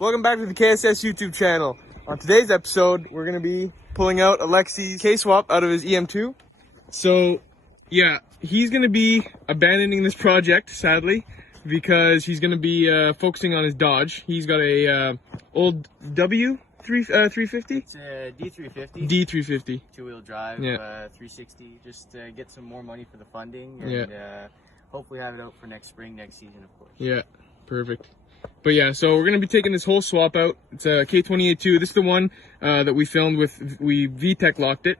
Welcome back to the KSS YouTube channel. On today's episode, we're going to be pulling out Alexei's K-swap out of his EM2. So, yeah, he's going to be abandoning this project, sadly, because he's going to be focusing on his Dodge. He's got a old W350? It's a D350. D350. Two-wheel drive, yeah. 360. Just get some more money for the funding and hopefully have it out for next spring, next season, of course. Yeah, perfect. But yeah, so we're going to be taking this whole swap out. It's a K28-2. This is the one that we filmed with, we Vtec locked it.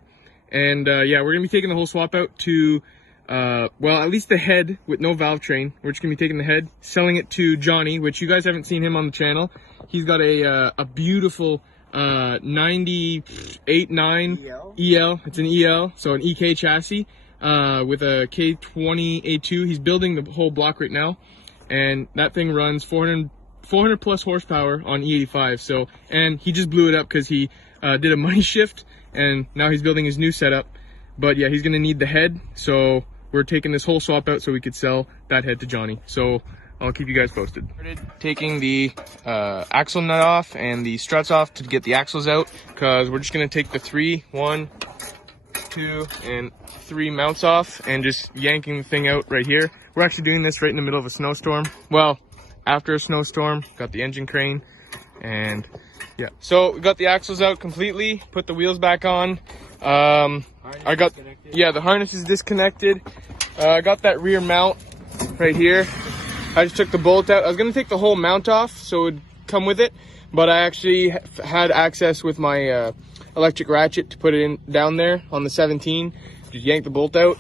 And yeah, we're going to be taking the whole swap out to, well, at least the head with no valve train. We're just going to be taking the head, selling it to Johnny, which you guys haven't seen him on the channel. He's got a beautiful 98.9 EL. It's an EL, so an EK chassis with a K20A2. He's building the whole block right now. And that thing runs 400 plus horsepower on E85. So, and he just blew it up because he did a money shift, and now he's building his new setup. But yeah, he's gonna need the head. So we're taking this whole swap out so we could sell that head to Johnny. So I'll keep you guys posted. Taking the axle nut off and the struts off to get the axles out, because we're just gonna take the 1, 2, and 3 mounts off and just yanking the thing out right here. We're actually doing this right in the middle of a snowstorm. Well, after a snowstorm, got the engine crane, and yeah. So we got the axles out completely, put the wheels back on. I got, yeah, the harness is disconnected. I got that rear mount right here. I just took the bolt out. I was gonna take the whole mount off so it would come with it, but I actually had access with my electric ratchet to put it in down there on the 17. Just yank the bolt out.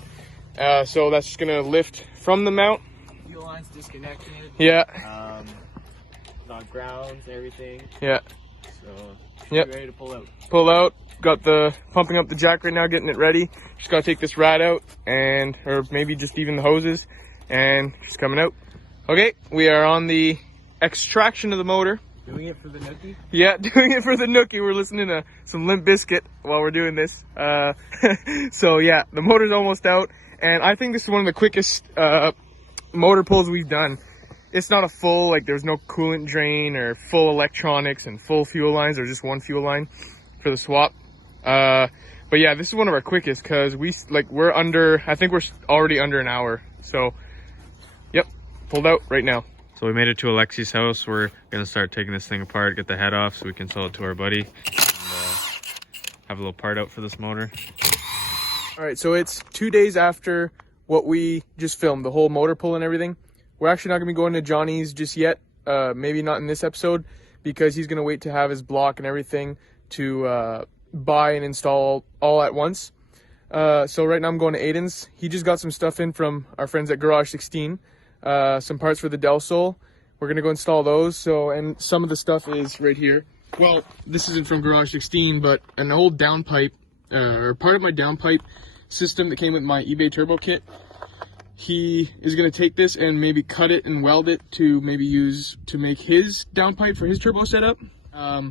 So that's just gonna lift from the mount. Fuel line's disconnected. Yeah. On grounds, everything. Yeah. So yep. Ready to pull out. Pull out. Got the pumping up the jack right now, getting it ready. Just gotta take this rad out, and or maybe just even the hoses, and she's coming out. Okay, we are on the extraction of the motor. Doing it for the nookie? Yeah, doing it for the nookie. We're listening to some Limp Bizkit while we're doing this. So yeah, the motor's almost out, and I think this is one of the quickest motor pulls we've done. It's not a full, like there's no coolant drain or full electronics and full fuel lines, or just one fuel line for the swap. But yeah, this is one of our quickest because we're under, I think we're already under an hour. So yep, pulled out right now. So we made it to Alexei's house. We're gonna start taking this thing apart, get the head off so we can sell it to our buddy, and have a little part out for this motor. All right, so it's 2 days after what we just filmed, the whole motor pull and everything. We're actually not gonna be going to Johnny's just yet, maybe not in this episode, because he's gonna wait to have his block and everything to buy and install all at once. So right now I'm going to Aiden's. He just got some stuff in from our friends at Garage 16. Some parts for the Del Sol. We're gonna go install those. So, and some of the stuff is right here. Well, this isn't from Garage 16, but an old downpipe, or part of my downpipe system that came with my eBay turbo kit. He is gonna take this and maybe cut it and weld it to maybe use to make his downpipe for his turbo setup.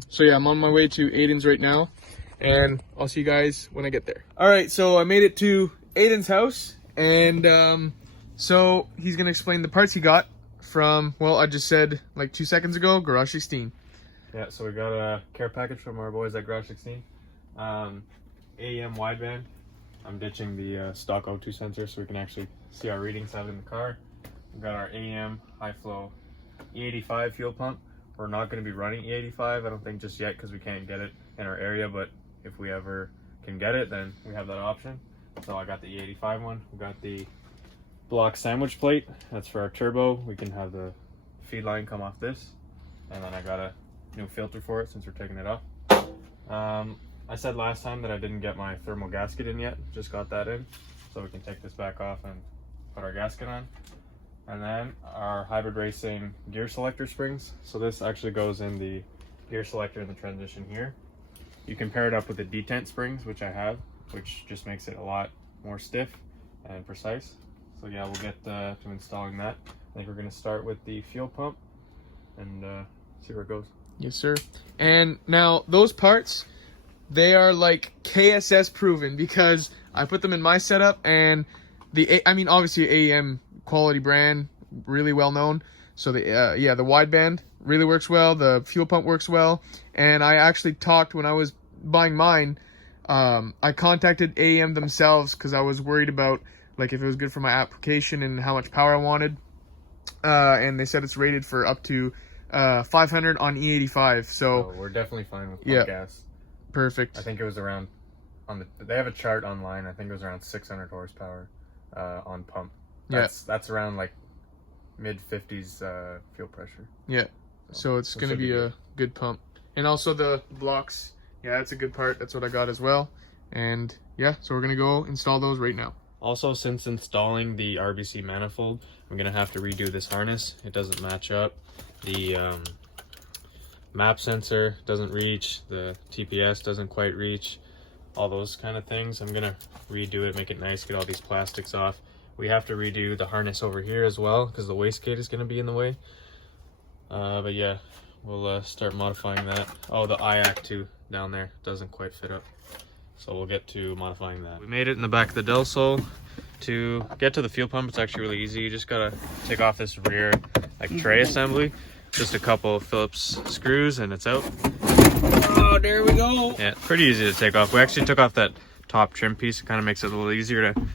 So yeah, I'm on my way to Aiden's right now, and I'll see you guys when I get there. All right, so I made it to Aiden's house, and so he's gonna explain the parts he got from, well, I just said like 2 seconds ago, Garage 16. Yeah, so we got a care package from our boys at Garage 16. AEM wideband. I'm ditching the stock O2 sensor so we can actually see our readings out in the car. We've got our AEM high flow E85 fuel pump. We're not going to be running E85, I don't think, just yet, because we can't get it in our area, but if we ever can get it, then we have that option. So I got the E85 one. We got the block sandwich plate. That's for our turbo. We can have the feed line come off this. And then I got a new filter for it since we're taking it off. I said last time that I didn't get my thermal gasket in yet. Just got that in. So we can take this back off and put our gasket on. And then our hybrid racing gear selector springs. So this actually goes in the gear selector in the transition here. You can pair it up with the detent springs, which I have, which just makes it a lot more stiff and precise. So yeah, we'll get to installing that. I think we're gonna start with the fuel pump and see where it goes. Yes, sir. And now those parts, they are like KSS proven because I put them in my setup, and I mean, obviously AEM quality brand, really well known. So the yeah, the wideband, really works well. The fuel pump works well. And I actually talked when I was buying mine. I contacted AEM themselves because I was worried about like if it was good for my application and how much power I wanted. And they said it's rated for up to 500 on E85. So we're definitely fine with pump gas. Perfect. I think it was around they have a chart online. I think it was around 600 horsepower on pump. That's around like mid 50s fuel pressure. Yeah. So it's going to be a good pump. And also the blocks. Yeah, that's a good part. That's what I got as well. And yeah, so we're going to go install those right now. Also, since installing the RBC manifold, I'm going to have to redo this harness. It doesn't match up. The map sensor doesn't reach. The TPS doesn't quite reach. All those kind of things. I'm going to redo it, make it nice, get all these plastics off. We have to redo the harness over here as well because the wastegate is going to be in the way. But yeah, we'll start modifying that. Oh, the IAC too down there doesn't quite fit up. So we'll get to modifying that. We made it in the back of the Del Sol. To get to the fuel pump, it's actually really easy. You just gotta take off this rear like tray assembly. Just a couple of Phillips screws and it's out. Oh, there we go. Yeah, pretty easy to take off. We actually took off that top trim piece. It kind of makes it a little easier to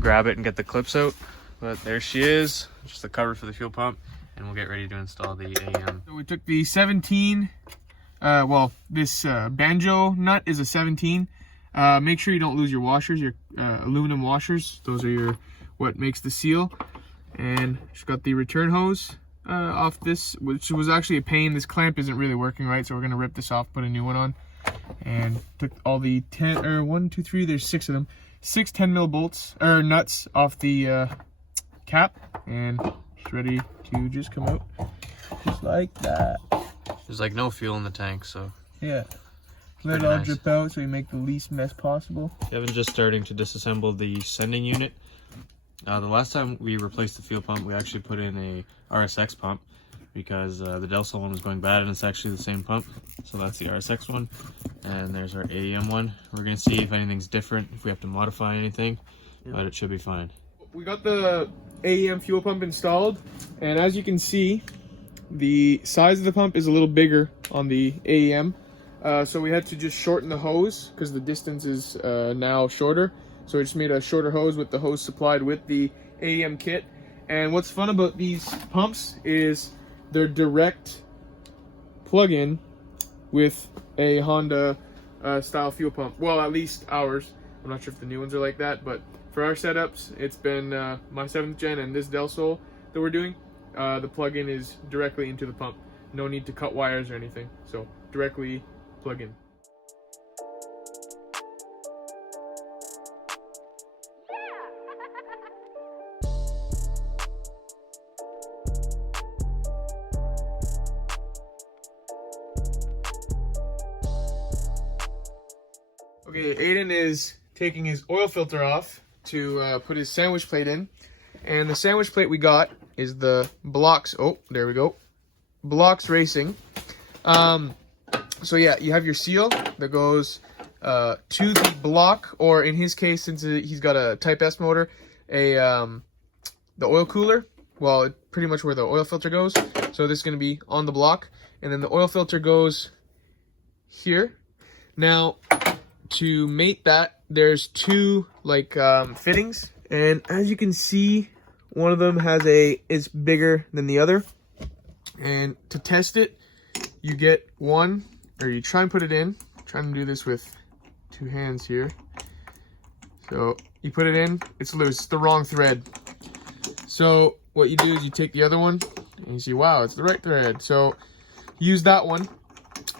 grab it and get the clips out. But there she is, just the cover for the fuel pump. And we'll get ready to install the AEM. So we took the 17, this banjo nut is a 17. Make sure you don't lose your washers, your aluminum washers. Those are what makes the seal. And just got the return hose off this, which was actually a pain. This clamp isn't really working right, so we're gonna rip this off, put a new one on. And took all the 6 of them, 6 10mm bolts or nuts off the cap, and it's ready to just come out just like that. There's like no fuel in the tank, so yeah. Let it all drip out so you make the least mess possible. Kevin's just starting to disassemble the sending unit. The last time we replaced the fuel pump, we actually put in a RSX pump because the Del Sol one was going bad, and it's actually the same pump. So that's the RSX one, and there's our AEM one. We're gonna see if anything's different, if we have to modify anything, but it should be fine. We got the AEM fuel pump installed, and as you can see, the size of the pump is a little bigger on the AEM. So we had to just shorten the hose because the distance is now shorter. So we just made a shorter hose with the hose supplied with the AEM kit. And what's fun about these pumps is they're direct plug-in with a Honda style fuel pump. Well, at least ours. I'm not sure if the new ones are like that, but for our setups, it's been my 7th gen and this Del Sol that we're doing. The plug-in is directly into the pump. No need to cut wires or anything. So directly plug in. Okay, Aiden is taking his oil filter off to put his sandwich plate in. And the sandwich plate we got is the Blocks. Oh, there we go. Blocks Racing. So yeah, you have your seal that goes to the block, or in his case, since he's got a Type S motor, the oil cooler. Well, pretty much where the oil filter goes. So this is going to be on the block, and then the oil filter goes here. Now, to mate that, there's 2 like fittings, and as you can see, one of them is bigger than the other. And to test it, you get one, or you try and put it in. I'm trying to do this with 2 hands here. So you put it in, it's loose, it's the wrong thread. So what you do is you take the other one and you see, wow, it's the right thread. So use that one.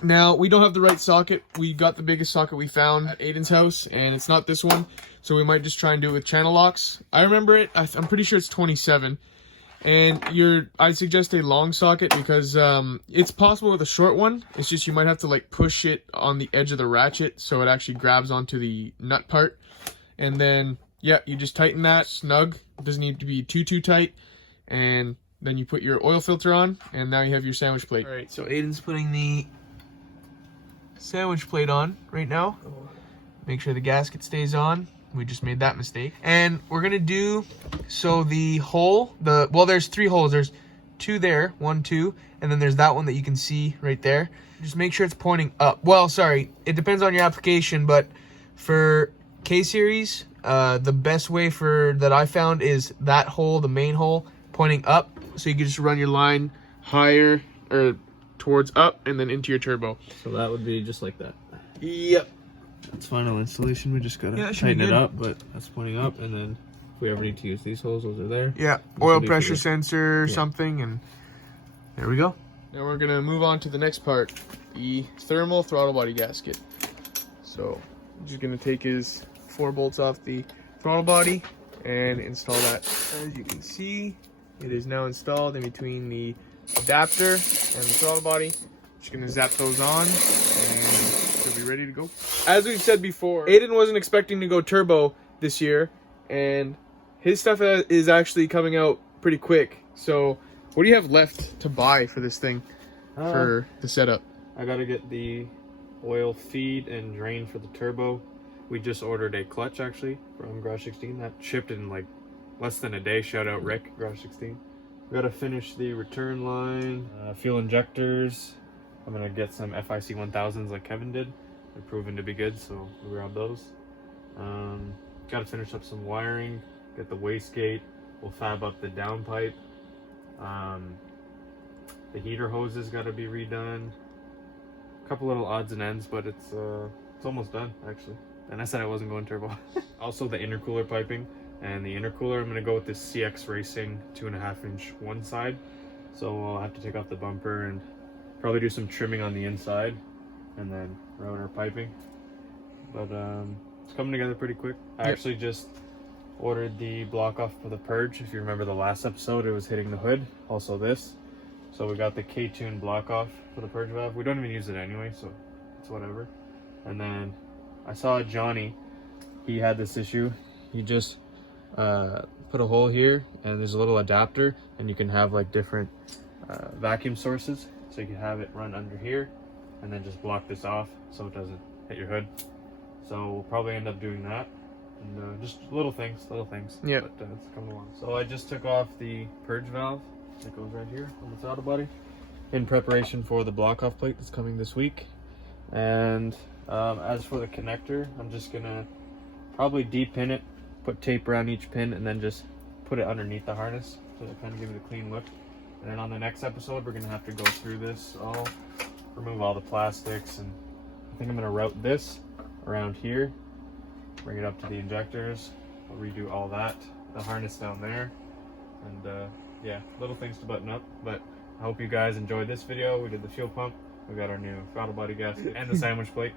Now, we don't have the right socket. We got the biggest socket we found at Aiden's house, and it's not this one. So we might just try and do it with channel locks. I remember it, I'm pretty sure it's 27. And I'd suggest a long socket because it's possible with a short one. It's just you might have to like push it on the edge of the ratchet so it actually grabs onto the nut part. And then, yeah, you just tighten that snug. It doesn't need to be too tight. And then you put your oil filter on, and now you have your sandwich plate. All right, so Aiden's putting the sandwich plate on right now. Make sure the gasket stays on. We just made that mistake. And we're gonna do, so the hole, well, there's 3 holes. There's two there, 1, 2, and then there's that one that you can see right there. Just make sure it's pointing up. Well, sorry, it depends on your application, but for K-Series, the best way that I found is that hole, the main hole, pointing up, so you can just run your line higher or towards up and then into your turbo. So that would be just like that. Yep. That's final installation. We just gotta Yeah, that should be tighten it good. up, but that's pointing up, and then if we ever need to use these holes, those are there. Yeah, This oil will be for pressure this. sensor or something, and there we go. Now we're gonna move on to the next part, the thermal throttle body gasket. So I'm just gonna take his 4 bolts off the throttle body and install that. As you can see, it is now installed in between the adapter and the throttle body. Just gonna zap those on and it'll be ready to go. As we've said before, Aiden wasn't expecting to go turbo this year, and his stuff is actually coming out pretty quick. So what do you have left to buy for this thing, for the setup? I gotta get the oil feed and drain for the turbo. We just ordered a clutch actually from Garage 16 that shipped in like less than a day. Shout out Rick, Garage 16. We gotta finish the return line, fuel injectors. I'm gonna get some FIC 1000s like Kevin did. They're proven to be good, so we'll grab those. Gotta finish up some wiring, get the wastegate. We'll fab up the downpipe. The heater hoses gotta be redone. A couple little odds and ends, but it's almost done actually. And I said I wasn't going turbo. Also the intercooler piping, and the intercooler I'm gonna go with this CX Racing 2.5-inch one side. So I'll have to take off the bumper and probably do some trimming on the inside, and then rotor piping. But it's coming together pretty quick. I actually just ordered the block off for the Purge. If you remember the last episode, it was hitting the hood. Also this. So we got the K-tune block off for the Purge valve. We don't even use it anyway, so it's whatever. And then I saw Johnny, he had this issue. He just put a hole here, and there's a little adapter, and you can have like different vacuum sources. So you can have it run under here, and then just block this off so it doesn't hit your hood. So we'll probably end up doing that. And just little things. Yeah. But it's coming along. So I just took off the Purge valve that goes right here on the throttle body in preparation for the block off plate that's coming this week. And as for the connector, I'm just gonna probably de-pin it, put tape around each pin, and then just put it underneath the harness so to kind of give it a clean look. And then on the next episode, we're gonna have to go through this all, remove all the plastics, and I think I'm gonna route this around here, bring it up to the injectors, I'll redo all that, the harness down there, and yeah, little things to button up. But I hope you guys enjoyed this video. We did the fuel pump, we got our new throttle body gasket and the sandwich plate.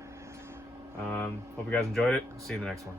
Hope you guys enjoyed it. See you in the next one.